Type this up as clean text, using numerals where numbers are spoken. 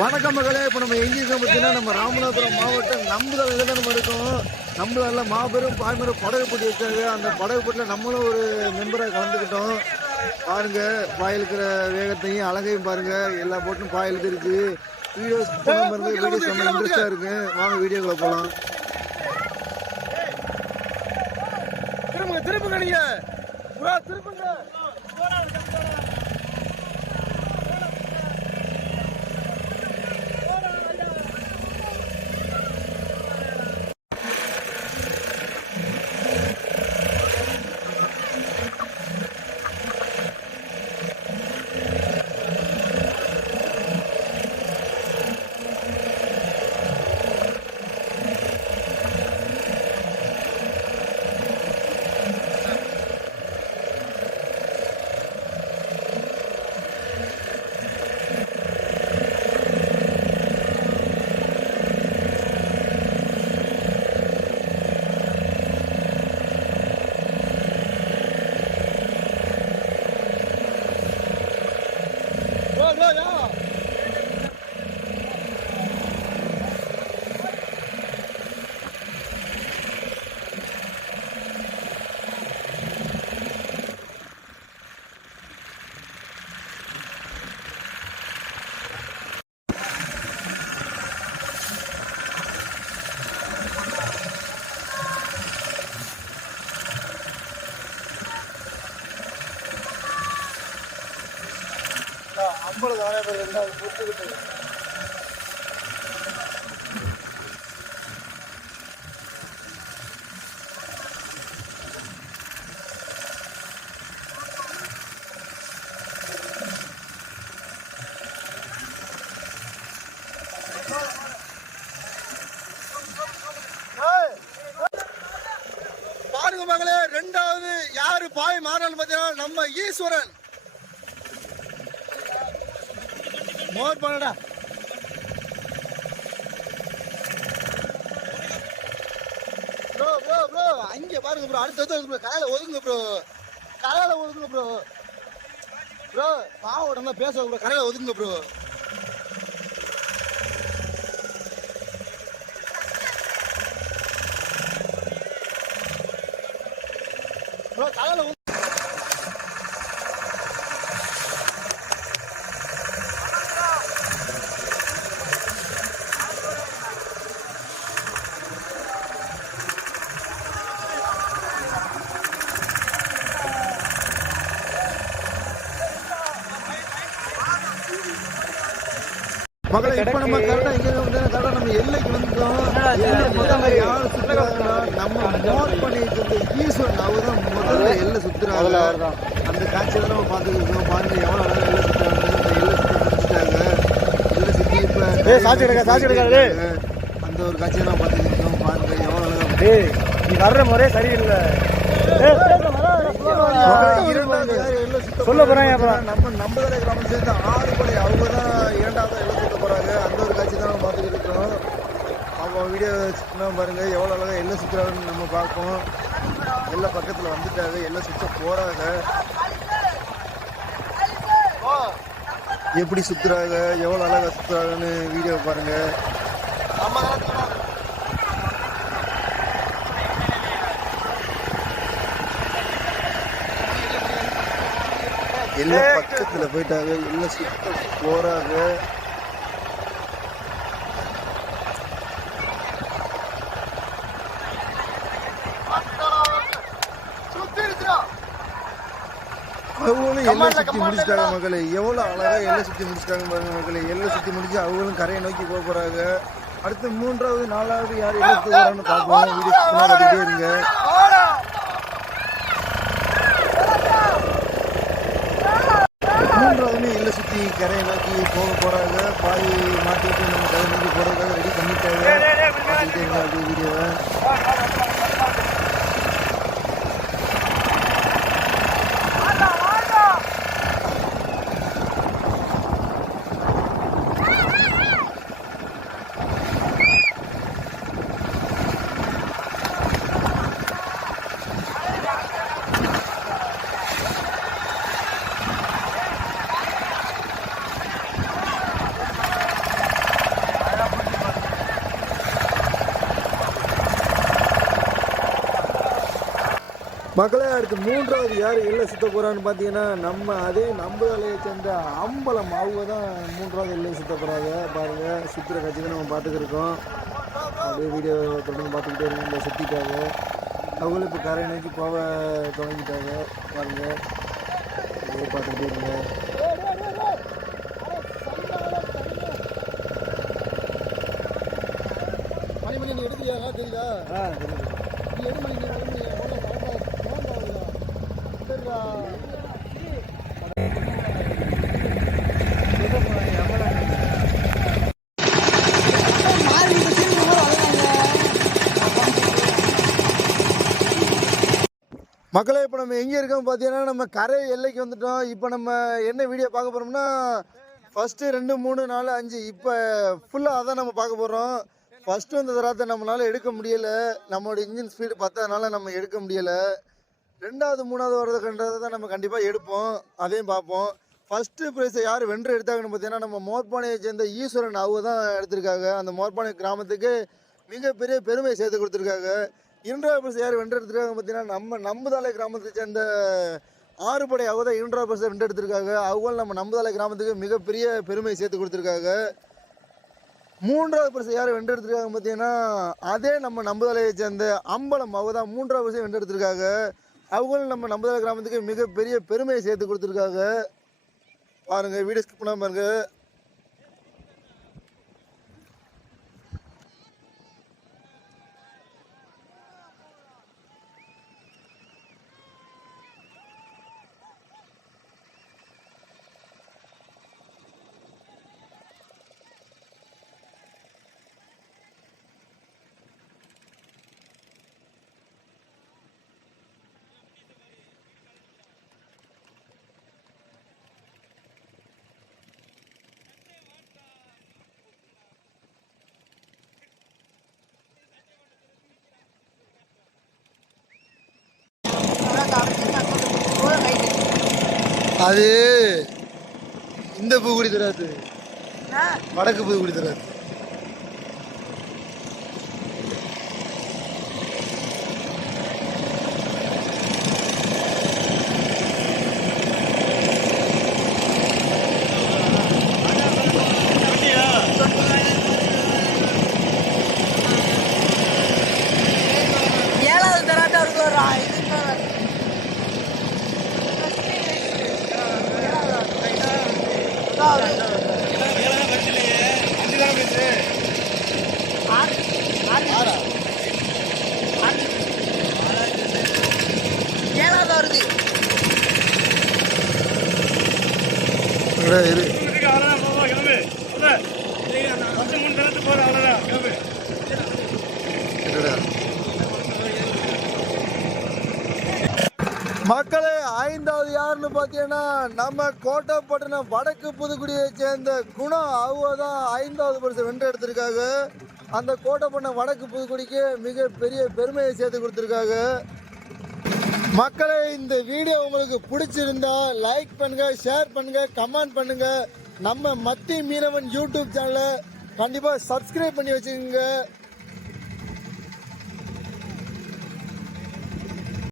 வணக்கம் மகளே. இப்போ நம்ம எங்கே இருக்கோம் பார்த்தீங்கன்னா, நம்ம ராமநாதபுரம் மாவட்டம் நம்புதலில் தான் நம்ம இருக்கோம். நம்புதலில் மாபெரும் பாய்மர படகு போட்டி வச்சாங்க. அந்த படகு போட்டியில் நம்மளும் ஒரு மெம்பராக கலந்துக்கிட்டோம். பாருங்க, பாயில் இருக்கிற வேகத்தையும் அழகையும் பாருங்க. எல்லா போட்டும் பாயில் தெரிஞ்சு வீடியோஸ் பாருங்க. வீடியோஸ் ரொம்ப இன்ட்ரெஸ்டாக இருக்கு. வாங்க வீடியோக்குள்ள போகலாம். திரும்புங்க நீங்க திரும்புங்க. பாருங்க மகளே, ரெண்டாவது யாரு பாய் மாறல் பார்த்தீங்கன்னா நம்ம ஈஸ்வரன். மோர் பண்ணடா. ப்ரோ ப்ரோ ப்ரோ அங்கே பாருங்க ப்ரோ. அடுத்த கரையில ஒதுங்க ப்ரோ. கரையில ஒதுங்க ப்ரோ. ப்ரோ பாவோட தான் பேச ப்ரோ. கரையில ஒதுங்க ப்ரோ. ப்ரோ கரையில மகளை இப்ப நம்ம கரெக்டா இங்க கரெக்டா நம்ம எல்லைக்கு வந்துட்டோம். யாரு சுத்துறாங்கன்னா நம்ம நோட் பண்ணிட்டு இருந்த ஈஸ்வரன் அவர் தான் முதல்ல எல்லை சுத்துறாங்க. அந்த காட்சியை நம்ம பார்த்துக்கிட்டு பாருங்க எவ்வளவு அழகா எல்லை சுத்துறாங்க. இந்த எல்லை சுத்தி முடிச்சிட்டாங்க. அந்த ஒரு காட்சியை நம்ம பார்த்துக்கிட்டோம். பாருங்க எவ்வளவு அழகா. நீ வர்ற முறை சரியில்லை. சொல்ல போறாங்க நம்ம நம்புதலை கிராமம் சேர்ந்து 6 படை அவங்க தான் இரண்டாவது எல்லை சுத்த போறாங்க. அந்த ஒரு காட்சி தான் நம்ம பார்த்துக்கிட்டு இருக்கோம். அவங்க வீடியோ பாருங்க எவ்வளவு அழகா எல்லை சுத்துறாங்கன்னு நம்ம பார்ப்போம். எல்லா பக்கத்துல வந்துட்டாங்க, எல்லை சுத்த போறாங்க. எப்படி சுத்துறாங்க, எவ்வளவு அழகா சுத்துறாங்கன்னு வீடியோ பாருங்க. எல்லா பக்கத்துல போயிட்டாங்க, எல்லாம் சுத்த போறாங்க. அவங்களும் எல்லாம் சுத்தி முடிச்சிட்டாங்க மகளே. எவ்வளவு அழகா எல்லாம் சுத்தி முடிச்சிட்டாங்க பாருங்க மகளே. எல்லாம் சுத்தி முடிச்சு அவங்களும் கரையை நோக்கி போக போறாங்க. அடுத்து 3வது 4வது யார் எல்லாம் சுத்த போறான்னு பார்ப்போம். வீடியோ இருங்க. எல்லை சுத்தி கரையை நோக்கி போக போறாங்க. பாய் மாட்டிட்டு நம்ம கரை நோக்கி போறதுக்காக ரெடி பண்ணிட்டாங்க. வீடியோவை மக்களே அடுத்து மூன்றாவது யார் எல்லை சுத்த போகிறான்னு பார்த்தீங்கன்னா நம்ம அதே நம்புதலையை சேர்ந்த அம்பலம் அவங்க தான் மூன்றாவது எல்லை சுத்த போகிறாங்க. பாருங்கள் சுற்றுற காட்சிக்கு நம்ம பார்த்துக்கிருக்கோம். அப்படியே வீடியோ தொடர்ந்து பார்த்துக்கிட்டே இருங்க. சுற்றிட்டாங்க அவங்களும் இப்போ கரை நோக்கி போக தொடங்கிட்டாங்க. பாருங்கள் அப்படியே பார்த்துக்கிட்டே இருங்க. மணி நீ எடுத்துக்கியா தெரியுதா? தெரியுது. நீ எடு மணி நீ மக்களே இப்போ நம்ம எங்கே இருக்கோம் பார்த்தீங்கன்னா நம்ம கரை எல்லைக்கு வந்துட்டோம். இப்போ நம்ம என்ன வீடியோ பார்க்க போகிறோம்னா ஃபஸ்ட்டு 2, 3, 4, 5 இப்போ ஃபுல்லாக அதான் நம்ம பார்க்க போகிறோம். ஃபஸ்ட்டு வந்த தராத்தை நம்மளால் எடுக்க முடியலை. நம்மளோட இன்ஜின் ஸ்பீடு பத்ததுனால நம்ம எடுக்க முடியலை. 2வது 3வது வரதுன்றதை தான் நம்ம கண்டிப்பாக எடுப்போம். அதையும் பார்ப்போம். ஃபஸ்ட்டு ப்ரைஸை யார் வென்று எடுத்தாங்கன்னு பார்த்தீங்கன்னா நம்ம மோர்பானையை சேர்ந்த ஈஸ்வரன் அவங்க தான் எடுத்திருக்காங்க. அந்த மோர்பானை கிராமத்துக்கு மிகப்பெரிய பெருமை சேர்த்து கொடுத்துருக்காங்க. 2வது ப்ரைஸ் யார் வென்று எடுத்திருக்காங்க பார்த்தீங்கன்னா நம்ம நம்புதாலை கிராமத்தை சேர்ந்த ஆறுபடை அவங்க தான் 2வது ப்ரைஸை வென்று எடுத்திருக்காங்க. அவங்க நம்ம நம்புதாலை கிராமத்துக்கு மிகப்பெரிய பெருமை சேர்த்து கொடுத்துருக்காங்க. 3வது ப்ரைஸ் யார் வென்று எடுத்திருக்காங்க பார்த்தீங்கன்னா அதே நம்ம நம்புதாலையை சேர்ந்த அம்பலம் அவங்க தான் 3வது ப்ரைஸை வென்று எடுத்திருக்காங்க. அவங்களும் நம்ம நம்புதாலை கிராமத்துக்கு மிகப்பெரிய பெருமையை சேர்த்து கொடுத்துருக்காங்க. பாருங்கள் வீடியோ ஸ்கிப் பண்ணாமல் பாருங்கள். அது இந்த பூக்குடி தராது, வடக்கு பூக்குடி தராது. மக்களே 5வது யாருன்னு பார்த்தீங்கன்னா நம்ம கோட்டைப்பட்டினம் வடக்கு புதுக்குடியை சேர்ந்த குணம் அவங்க தான் 5வது பரிசு வென்று எடுத்திருக்காங்க. அந்த கோட்டைப்பட்டினம் வடக்கு புதுக்குடிக்கு மிகப்பெரிய பெருமையை சேர்த்து கொடுத்துருக்காங்க. மக்களே இந்த வீடியோ உங்களுக்கு பிடிச்சிருந்தா லைக் பண்ணுங்க, ஷேர் பண்ணுங்க, கமெண்ட் பண்ணுங்க. நம்ம மத்தி மீனவன் யூடியூப் சேனலை கண்டிப்பாக சப்ஸ்கிரைப் பண்ணி வச்சுக்கோங்க.